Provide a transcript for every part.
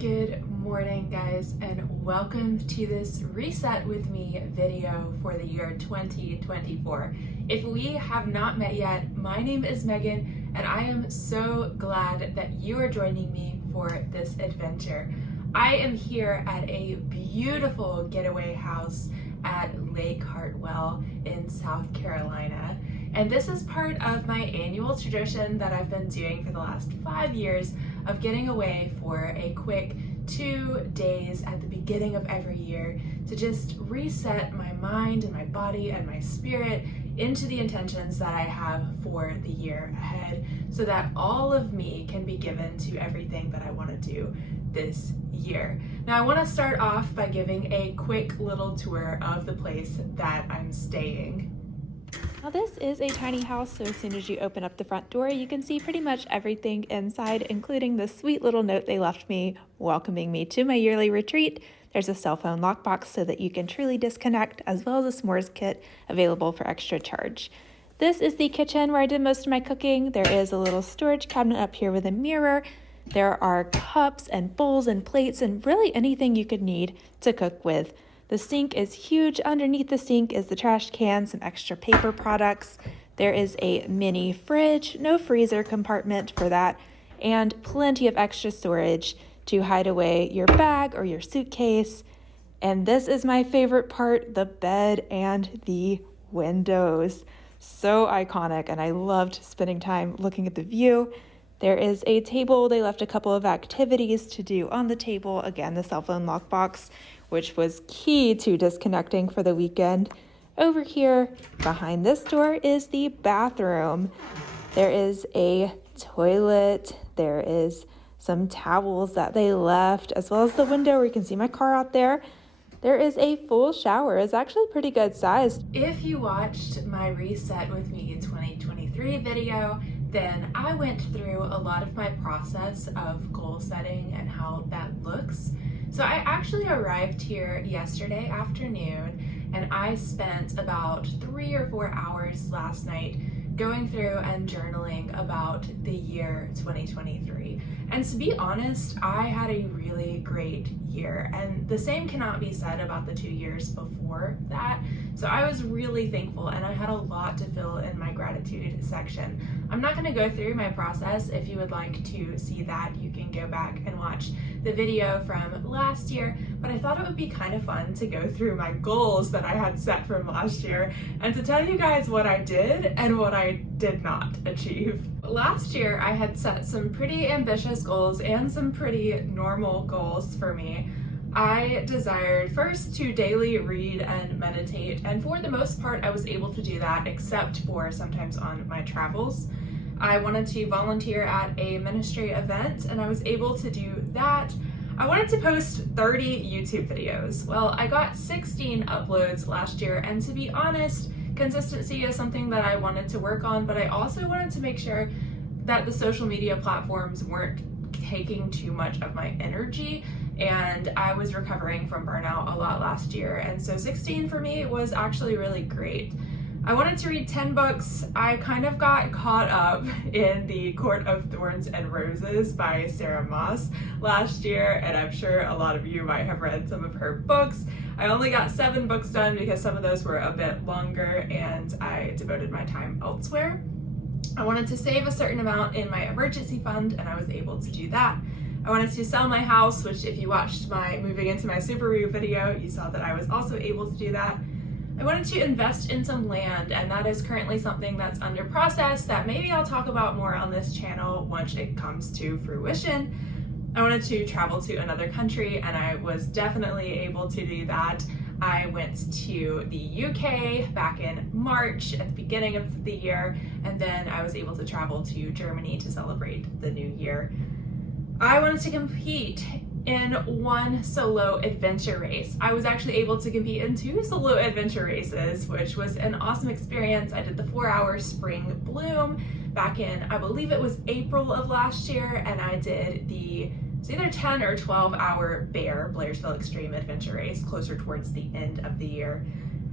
Good morning, guys, and welcome to this Reset with Me video for the year 2024. If we have not met yet, my name is Megan, and I am so glad that you are joining me for this adventure. I am here at a beautiful getaway house at Lake Hartwell in South Carolina. And this is part of my annual tradition that I've been doing for the last 5 years of getting away for a quick 2 days at the beginning of every year to just reset my mind and my body and my spirit into the intentions that I have for the year ahead so that all of me can be given to everything that I want to do this year. Now I want to start off by giving a quick little tour of the place that I'm staying. Now this is a tiny house, so as soon as you open up the front door, you can see pretty much everything inside, including the sweet little note they left me welcoming me to my yearly retreat. There's a cell phone lockbox so that you can truly disconnect, as well as a s'mores kit available for extra charge. This is the kitchen where I did most of my cooking. There is a little storage cabinet up here with a mirror. There are cups and bowls and plates and really anything you could need to cook with. The sink is huge. Underneath the sink is the trash can, some extra paper products. There is a mini fridge, no freezer compartment for that, and plenty of extra storage to hide away your bag or your suitcase. And this is my favorite part, the bed and the windows. So iconic, and I loved spending time looking at the view. There is a table. They left a couple of activities to do on the table. Again, the cell phone lockbox, which was key to disconnecting for the weekend. Over here, behind this door, is the bathroom. There is a toilet. There is some towels that they left, as well as the window where you can see my car out there. There is a full shower. It's actually pretty good size. If you watched my Reset with Me 2023 video, then I went through a lot of my process of goal setting and how that looks. So I actually arrived here yesterday afternoon, and I spent about 3 or 4 hours last night going through and journaling about the year 2023. And to be honest, I had a really great year, and the same cannot be said about the 2 years before that. So I was really thankful, and I had a lot to fill in my gratitude section. I'm not going to go through my process. If you would like to see that, you can go back and watch the video from last year, but I thought it would be kind of fun to go through my goals that I had set from last year and to tell you guys what I did and what I did not achieve. Last year, I had set some pretty ambitious goals and some pretty normal goals for me. I desired first to daily read and meditate, and for the most part, I was able to do that except for sometimes on my travels. I wanted to volunteer at a ministry event, and I was able to do that. I wanted to post 30 YouTube videos. Well, I got 16 uploads last year, and to be honest, consistency is something that I wanted to work on, but I also wanted to make sure that the social media platforms weren't taking too much of my energy, and I was recovering from burnout a lot last year, and so 16 for me was actually really great. I wanted to read 10 books. I kind of got caught up in The Court of Thorns and Roses by Sarah Moss last year, and I'm sure a lot of you might have read some of her books. I only got 7 books done because some of those were a bit longer and I devoted my time elsewhere. I wanted to save a certain amount in my emergency fund, and I was able to do that. I wanted to sell my house, which if you watched my moving into my Subaru video, you saw that I was also able to do that. I wanted to invest in some land, and that is currently something that's under process that maybe I'll talk about more on this channel once it comes to fruition. I wanted to travel to another country, and I was definitely able to do that. I went to the UK back in March at the beginning of the year, and then I was able to travel to Germany to celebrate the new year. I wanted to compete in one solo adventure race. I was actually able to compete in 2 solo adventure races, which was an awesome experience. I did the 4-hour spring bloom back in, I believe it was April of last year, and I did it's either 10 or 12-hour Blairsville Extreme Adventure Race closer towards the end of the year.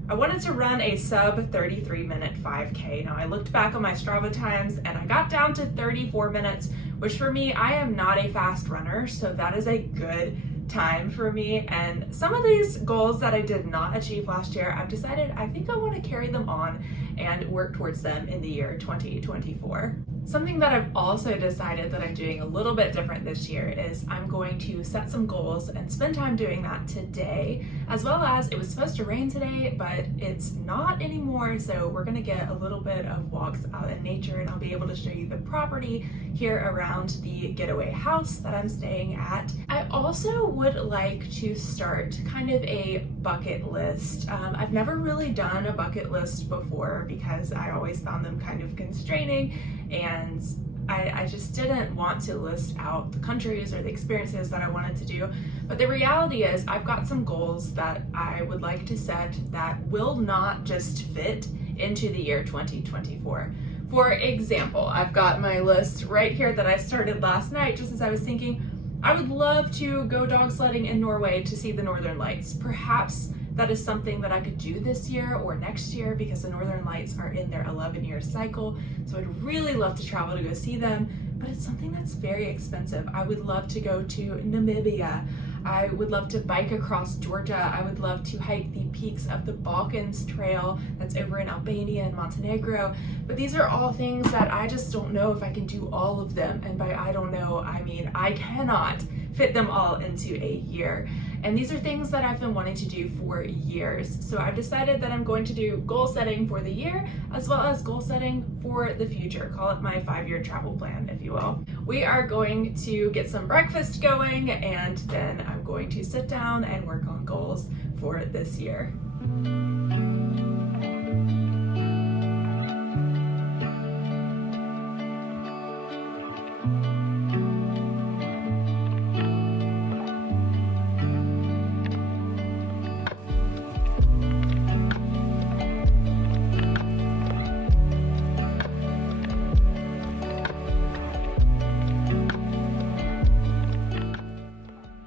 I wanted to run a sub 33-minute 5K. Now I looked back on my Strava times and I got down to 34 minutes, which for me, I am not a fast runner, so that is a good time for me. And some of these goals that I did not achieve last year, I've decided I think I want to carry them on and work towards them in the year 2024. Something that I've also decided that I'm doing a little bit different this year is I'm going to set some goals and spend time doing that today, as well as it was supposed to rain today, but it's not anymore. So we're gonna get a little bit of walks out in nature and I'll be able to show you the property here around the Getaway house that I'm staying at. I also would like to start kind of a bucket list. I've never really done a bucket list before because I always found them kind of constraining, and I just didn't want to list out the countries or the experiences that I wanted to do. But the reality is I've got some goals that I would like to set that will not just fit into the year 2024. For example, I've got my list right here that I started last night just as I was thinking, I would love to go dog sledding in Norway to see the Northern Lights. Perhaps that is something that I could do this year or next year because the Northern Lights are in their 11-year cycle. So I'd really love to travel to go see them, but it's something that's very expensive. I would love to go to Namibia. I would love to bike across Georgia. I would love to hike the peaks of the Balkans Trail that's over in Albania and Montenegro. But these are all things that I just don't know if I can do all of them. And by I don't know, I mean I cannot fit them all into a year. And these are things that I've been wanting to do for years. So I've decided that I'm going to do goal setting for the year as well as goal setting for the future. Call it my 5-year travel plan, if you will. We are going to get some breakfast going and then I'm going to sit down and work on goals for this year.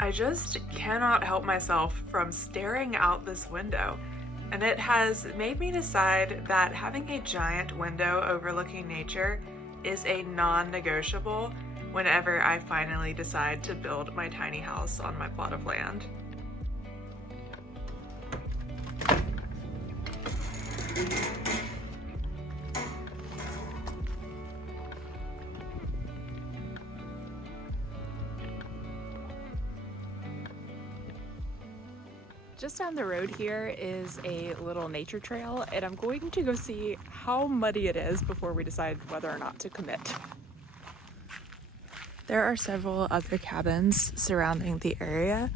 I just cannot help myself from staring out this window, and it has made me decide that having a giant window overlooking nature is a non-negotiable whenever I finally decide to build my tiny house on my plot of land. Just down the road here is a little nature trail, and I'm going to go see how muddy it is before we decide whether or not to commit. There are several other cabins surrounding the area,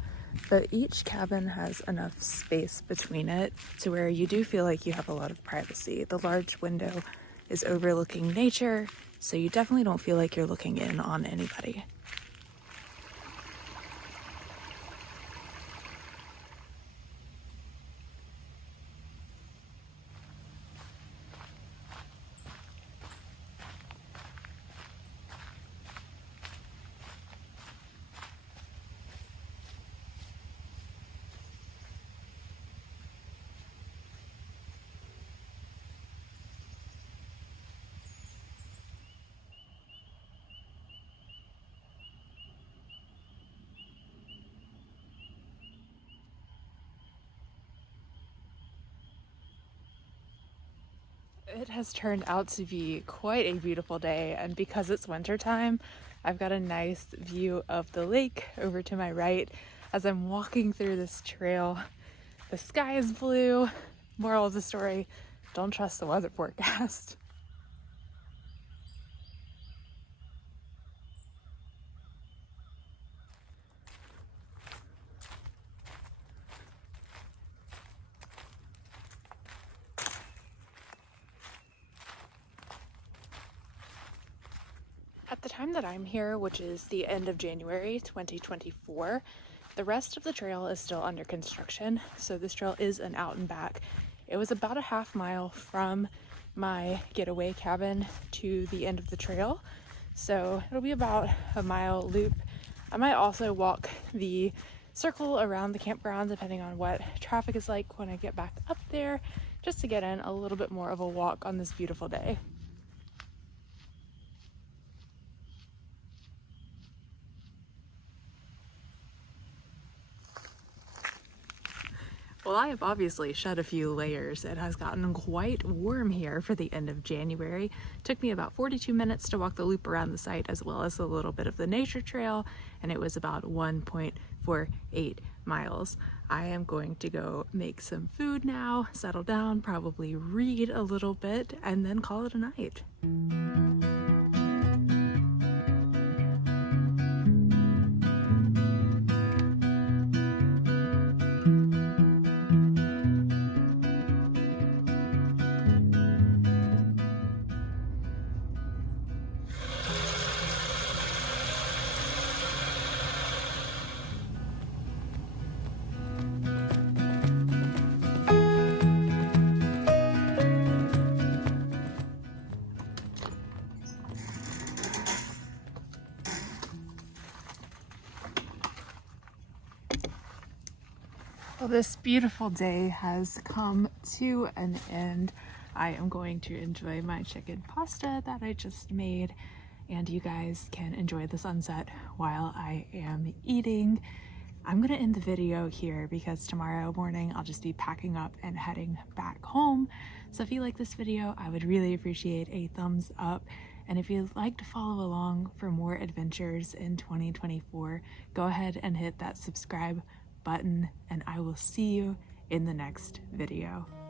but each cabin has enough space between it to where you do feel like you have a lot of privacy. The large window is overlooking nature, so you definitely don't feel like you're looking in on anybody. It has turned out to be quite a beautiful day, and because it's wintertime, I've got a nice view of the lake over to my right as I'm walking through this trail. The sky is blue. Moral of the story, don't trust the weather forecast. At the time that I'm here, which is the end of January 2024, the rest of the trail is still under construction, so this trail is an out and back. It was about a half mile from my getaway cabin to the end of the trail, so it'll be about a mile loop. I might also walk the circle around the campground depending on what traffic is like when I get back up there, just to get in a little bit more of a walk on this beautiful day. Well, I have obviously shed a few layers. It has gotten quite warm here for the end of January. It took me about 42 minutes to walk the loop around the site as well as a little bit of the nature trail, and it was about 1.48 miles. I am going to go make some food now, settle down, probably read a little bit, and then call it a night. Well, this beautiful day has come to an end. I am going to enjoy my chicken pasta that I just made, and you guys can enjoy the sunset while I am eating. I'm gonna end the video here because tomorrow morning I'll just be packing up and heading back home. So if you like this video, I would really appreciate a thumbs up. And if you'd like to follow along for more adventures in 2024, go ahead and hit that subscribe button, and I will see you in the next video.